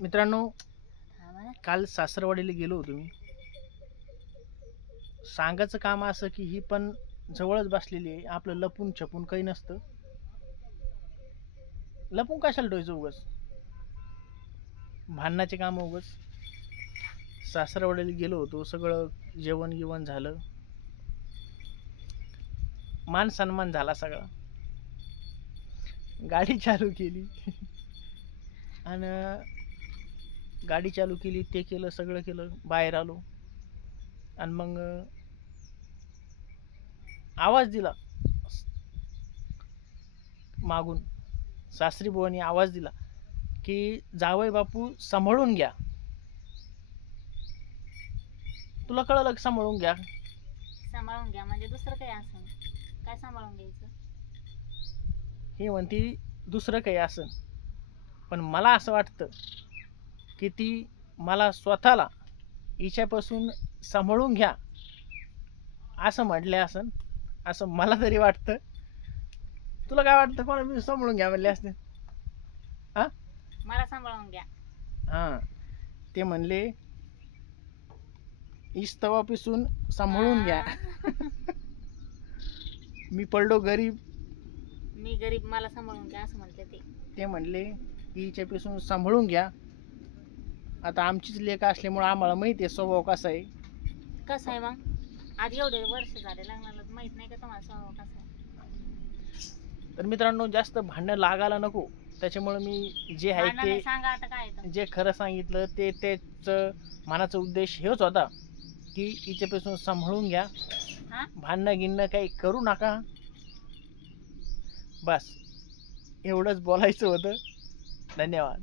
मित्रांनो, काल सासरवाडीला गेलो होतो मी. सांगायचं काम असं की ही पण जवळच बसलेली आहे. आपलं लपून छपून काही नसतं. लपून कशाला ठेवायचं उगाच, भांडणाचे काम उगाच. सासरवाडीला गेलो होतो, सगळं जेवण गिवण झालं, मान सन्मान झाला सगळा. गाडी चालू केली आणि गाडी चालू केली, ते केलं, सगळं केलं, बाहेर आलो आणि मग आवाज दिला मागून. सासरी बुवानी आवाज दिला की जावई बापू सांभाळून घ्या. तुला कळलं की सांभाळून घ्या? सांभाळून घ्या म्हणजे दुसरं काही असं काय सांभाळून घ्यायचं? हे म्हणती दुसरं काही असन, पण मला असं वाटतं की ती मला स्वतःला हिच्यापासून सांभाळून घ्या असं म्हटले असन, असं मला तरी वाटतं. तुला काय वाटतं? कोणा मी सांभाळून घ्या म्हणले असते? हा, मला सांभाळून घ्या. हा, ते म्हणले इस्तवा पिसून सांभाळून घ्या. मी पडलो गरीब, मी गरीब, मला सांभाळून घ्या असं म्हणते ते. ते म्हणले हिच्या पिसून सांभाळून घ्या. आता आमचीच लेख असल्यामुळे आम्हाला माहिती आहे स्वभाव कसा आहे. कसं आहे मग? आज एवढे वर्ष झाले लग्नाला, माहित नाही का तुम्हाला स्वभाव कसा आहे? तर मित्रांनो, जास्त भांडण लागायला नको, त्याच्यामुळे मी जे आहे ते सांगा आता काय आहे. जे खरं सांगितलं ते तेच. मनाचा उद्देश हेच होता की हिच्यापासून सांभाळून घ्या, भांडणं गिणणं काही करू नका, बस एवढंच बोलायचं होतं. धन्यवाद.